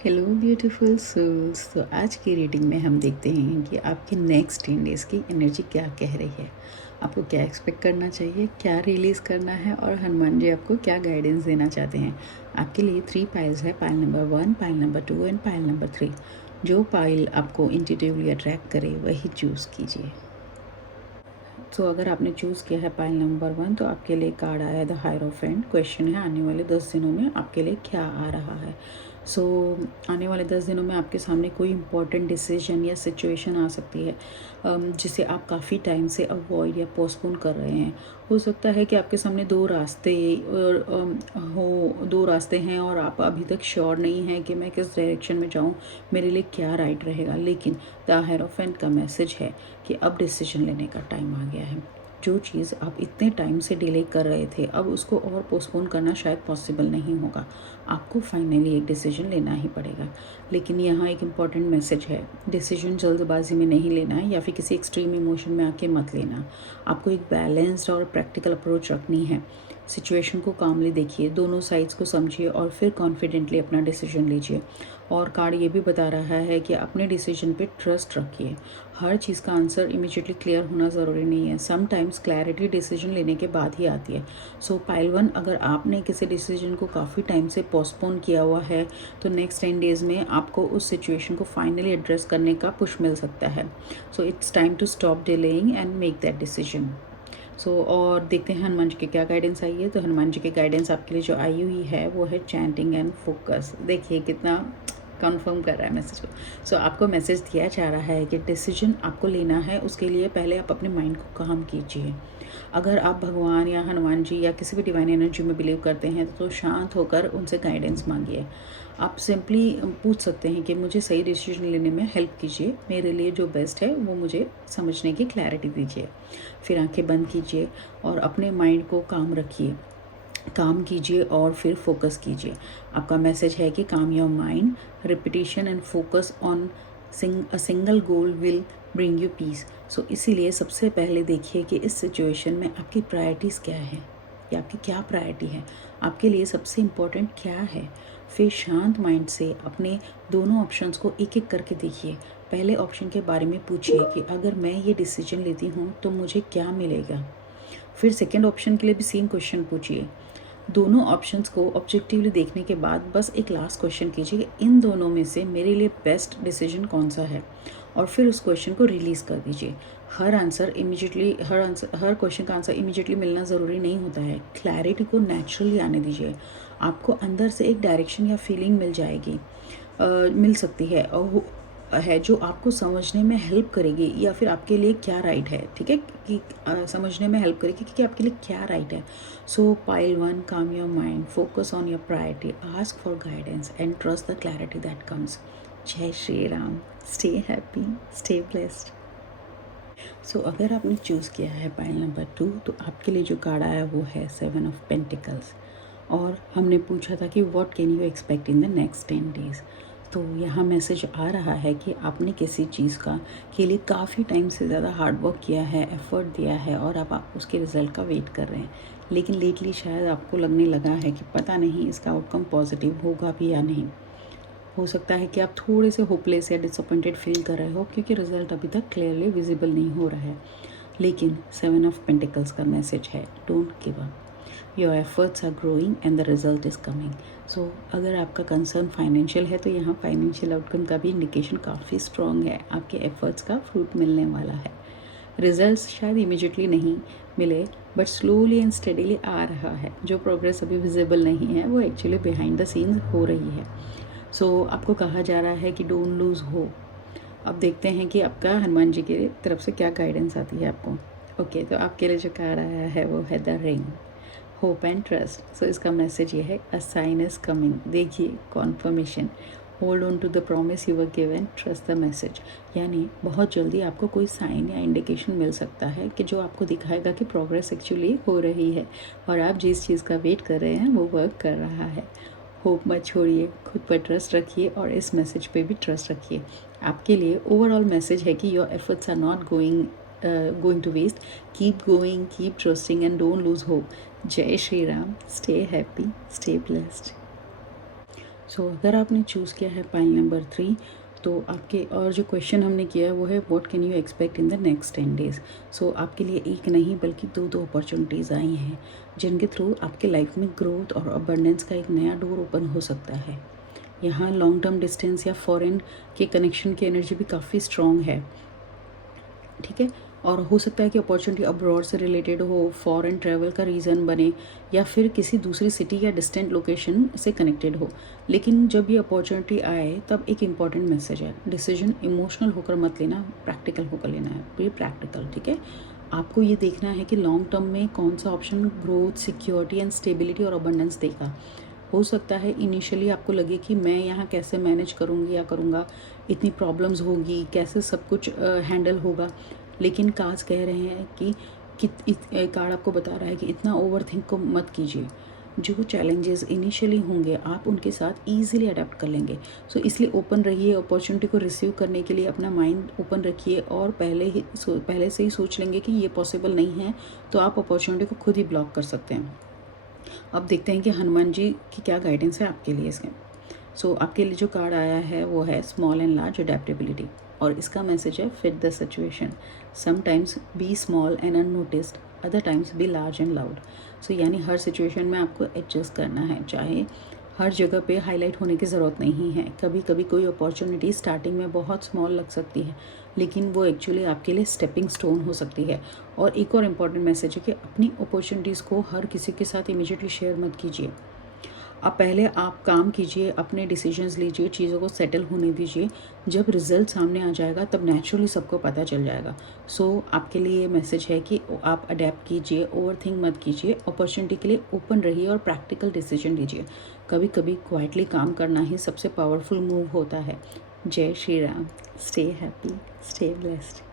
Hello beautiful souls. तो आज की रीडिंग में हम देखते हैं कि आपके नेक्स्ट 10 डेज़ की एनर्जी क्या कह रही है। आपको क्या एक्सपेक्ट करना चाहिए, क्या रिलीज़ करना है और हनुमान जी आपको क्या गाइडेंस देना चाहते हैं। आपके लिए 3 पाइल्स है, pile number 1, pile number 2 and pile number 3। जो पाइल आपको इंट्यूटिवली अट्रैक्ट करे वही चूज़ कीजिए। तो अगर आपने चूज़ किया है पाइल नंबर 1 तो आपके लिए कार्ड आया है द हायरोफेंट। क्वेश्चन है आने वाले 10 दिनों में आपके लिए क्या आ रहा है। सो आने वाले 10 दिनों में आपके सामने कोई इंपॉर्टेंट डिसीजन या सिचुएशन आ सकती है जिसे आप काफ़ी टाइम से अवॉइड या पोस्टपोन कर रहे हैं। हो सकता है कि आपके सामने दो रास्ते दो रास्ते हैं और आप अभी तक श्योर नहीं हैं कि मैं किस डायरेक्शन में जाऊं, मेरे लिए क्या राइट रहेगा। लेकिन द हायरोफेंट का मैसेज है कि अब डिसीजन लेने का टाइम आ गया है। जो चीज़ आप इतने टाइम से डिले कर रहे थे अब उसको और पोस्टपोन करना शायद पॉसिबल नहीं होगा। आपको फाइनली एक डिसीजन लेना ही पड़ेगा। लेकिन यहाँ एक इम्पॉर्टेंट मैसेज है, डिसीजन जल्दबाजी में नहीं लेना है या फिर किसी एक्सट्रीम इमोशन में आके मत लेना। आपको एक बैलेंस्ड और प्रैक्टिकल अप्रोच रखनी है। सिचुएशन को कामली देखिए, दोनों साइड्स को समझिए और फिर कॉन्फिडेंटली अपना डिसीजन लीजिए। और कार्ड ये भी बता रहा है कि अपने डिसीजन पे ट्रस्ट रखिए। हर चीज़ का आंसर इमीडिएटली क्लियर होना ज़रूरी नहीं है। समटाइम्स क्लैरिटी डिसीजन लेने के बाद ही आती है। सो पाइल 1, अगर आपने किसी डिसीजन को काफ़ी टाइम से पोस्टपोन किया हुआ है तो नेक्स्ट 10 डेज़ में आपको उस सिचुएशन को फाइनली एड्रेस करने का पुश मिल सकता है। So it's time to stop delaying and make that decision. और देखते हैं हनुमान जी की क्या गाइडेंस आई है। तो हनुमान जी की गाइडेंस आपके लिए जो आई हुई है वो है चैंटिंग एंड फोकस। देखिए कितना कंफर्म कर रहा है मैसेज को। आपको मैसेज दिया जा रहा है कि डिसीजन आपको लेना है, उसके लिए पहले आप अपने माइंड को काम कीजिए। अगर आप भगवान या हनुमान जी या किसी भी डिवाइन एनर्जी में बिलीव करते हैं तो शांत होकर उनसे गाइडेंस मांगिए। आप सिंपली पूछ सकते हैं कि मुझे सही डिसीजन लेने में हेल्प कीजिए, मेरे लिए जो बेस्ट है वो मुझे समझने की क्लैरिटी दीजिए। फिर आंखें बंद कीजिए और अपने माइंड को काम रखिए, काम कीजिए और फिर फोकस कीजिए। आपका मैसेज है कि calm your mind, repetition and focus on a single goal will bring you peace. इसीलिए सबसे पहले देखिए कि इस सिचुएशन में आपकी प्रायोरिटीज़ क्या है या आपकी क्या प्रायोरिटी है, आपके लिए सबसे इम्पोर्टेंट क्या है। फिर शांत माइंड से अपने दोनों ऑप्शंस को एक एक करके देखिए। पहले ऑप्शन के बारे में पूछिए कि अगर मैं ये डिसीजन लेती हूँ तो मुझे क्या मिलेगा। फिर सेकेंड ऑप्शन के लिए भी सेम क्वेश्चन पूछिए। दोनों ऑप्शंस को ऑब्जेक्टिवली देखने के बाद बस एक लास्ट क्वेश्चन कीजिए कि इन दोनों में से मेरे लिए बेस्ट डिसीजन कौन सा है, और फिर उस क्वेश्चन को रिलीज़ कर दीजिए। हर क्वेश्चन का आंसर इमीडिएटली मिलना ज़रूरी नहीं होता है। क्लैरिटी को नेचुरली आने दीजिए। आपको अंदर से एक डायरेक्शन या फीलिंग मिल जाएगी, मिल सकती है जो आपको समझने में हेल्प करेगी या फिर आपके लिए क्या राइट है। ठीक है कि समझने में हेल्प करेगी कि आपके लिए क्या राइट है। Pile 1, calm your mind, focus on your priority, ask for guidance and trust the clarity that comes. जय Shri Ram. Stay happy, stay blessed. अगर आपने चूज़ किया है पाइल नंबर 2 तो आपके लिए जो कार्ड आया वो है 7 ऑफ पेंटिकल्स। और हमने पूछा था कि what can you expect in the next 10 days. तो यहाँ मैसेज आ रहा है कि आपने किसी चीज़ के लिए काफ़ी टाइम से ज़्यादा हार्ड वर्क किया है, एफर्ट दिया है और अब आप उसके रिज़ल्ट का वेट कर रहे हैं। लेकिन लेटली शायद आपको लगने लगा है कि पता नहीं इसका आउटकम पॉजिटिव होगा भी या नहीं। हो सकता है कि आप थोड़े से होपलेस या डिसअपॉइंटेड फील कर रहे हो क्योंकि रिजल्ट अभी तक क्लियरली विजिबल नहीं हो रहा है। लेकिन 7 ऑफ पेंटिकल्स का मैसेज है, don't give up, your efforts are growing and the result is coming. अगर आपका कंसर्न फाइनेंशियल है तो यहाँ फाइनेंशियल आउटकम का भी इंडिकेशन काफ़ी स्ट्रॉन्ग है। आपके एफर्ट्स का फ्रूट मिलने वाला है। रिजल्ट्स शायद इमीडिएटली नहीं मिले बट स्लोली एंड स्टेडीली आ रहा है। जो प्रोग्रेस अभी विजिबल नहीं है वो एक्चुअली बिहाइंड द सीन्स हो रही है। आपको कहा जा रहा है कि डोंट लूज़ होप। अब देखते हैं कि आपका हनुमान जी की तरफ से क्या गाइडेंस आती है आपको। ओके, तो आपके लिए जो कह रहा है वो है the ring, hope and trust. इसका मैसेज ये है, अ साइन इज़ कमिंग। देखिए confirmation, hold on to the promise you were given, trust the message. यानी बहुत जल्दी आपको कोई साइन या इंडिकेशन मिल सकता है कि जो आपको दिखाएगा कि प्रोग्रेस एक्चुअली हो रही है और आप जिस चीज़ का वेट कर रहे हैं वो वर्क कर रहा है। होप मत छोड़िए, खुद पर ट्रस्ट रखिए और इस मैसेज पे भी ट्रस्ट रखिए। आपके लिए ओवरऑल मैसेज है कि your efforts are not going to waste. Keep going, keep trusting and don't lose hope. जय Shri Ram. Stay happy, stay blessed. So अगर आपने चूज़ किया है पाइल नंबर 3, तो आपके और जो क्वेश्चन हमने किया है वो है what can you expect in the next 10 days. So आपके लिए एक नहीं बल्कि दो दो अपॉर्चुनिटीज़ आई हैं जिनके थ्रू आपके लाइफ में ग्रोथ और अबंडेंस का एक नया डोर ओपन हो सकता है। यहाँ लॉन्ग टर्म डिस्टेंस या फॉरेन के कनेक्शन की एनर्जी भी काफ़ी स्ट्रॉन्ग है, ठीक है। और हो सकता है कि अपॉर्चुनिटी अब्रॉड से रिलेटेड हो, फॉरेन ट्रैवल का रीज़न बने, या फिर किसी दूसरी सिटी या डिस्टेंट लोकेशन से कनेक्टेड हो। लेकिन जब ये अपॉर्चुनिटी आए तब एक इम्पॉर्टेंट मैसेज है, डिसीजन इमोशनल होकर मत लेना, प्रैक्टिकल होकर लेना है, बी प्रैक्टिकल, ठीक है। आपको ये देखना है कि लॉन्ग टर्म में कौन सा option growth, security and stability और अबंडेंस देगा। हो सकता है इनिशियली आपको लगे कि मैं यहाँ कैसे मैनेज करूँगी या करूँगा, इतनी प्रॉब्लम्स होगी, कैसे सब कुछ हैंडल होगा। लेकिन कार्ड्स कह रहे हैं कि कार्ड आपको बता रहा है कि इतना ओवर थिंक को मत कीजिए। जो चैलेंजेस इनिशियली होंगे आप उनके साथ ईजिली अडेप्ट कर लेंगे। सो इसलिए ओपन रहिए, अपॉर्चुनिटी को रिसीव करने के लिए अपना माइंड ओपन रखिए, और पहले से ही सोच लेंगे कि ये पॉसिबल नहीं है तो आप अपॉर्चुनिटी को खुद ही ब्लॉक कर सकते हैं। अब देखते हैं कि हनुमान जी की क्या गाइडेंस है आपके लिए इसमें। सो आपके लिए जो कार्ड आया है वो है स्मॉल एंड लार्ज अडेप्टेबिलिटी, और इसका मैसेज है fit the situation, sometimes be small and unnoticed, other times be large and loud. So यानी हर सिचुएशन में आपको एडजस्ट करना है, चाहे हर जगह पे हाईलाइट होने की ज़रूरत नहीं है। कभी कभी कोई अपॉर्चुनिटी स्टार्टिंग में बहुत स्मॉल लग सकती है, लेकिन वो एक्चुअली आपके लिए स्टेपिंग स्टोन हो सकती है। और एक और इम्पॉर्टेंट मैसेज है कि अपनी अपॉर्चुनिटीज़ को हर किसी के साथ इमीडिएटली शेयर मत कीजिए। अब पहले आप काम कीजिए, अपने डिसीजंस लीजिए, चीज़ों को सेटल होने दीजिए। जब रिजल्ट सामने आ जाएगा तब नेचुरली सबको पता चल जाएगा। सो आपके लिए मैसेज है कि आप अडेप्ट कीजिए, ओवर थिंक मत कीजिए, अपॉर्चुनिटी के लिए ओपन रहिए और प्रैक्टिकल डिसीजन लीजिए। कभी कभी क्वाइटली काम करना ही सबसे पावरफुल मूव होता है। जय Shri Ram. Stay happy, stay blessed.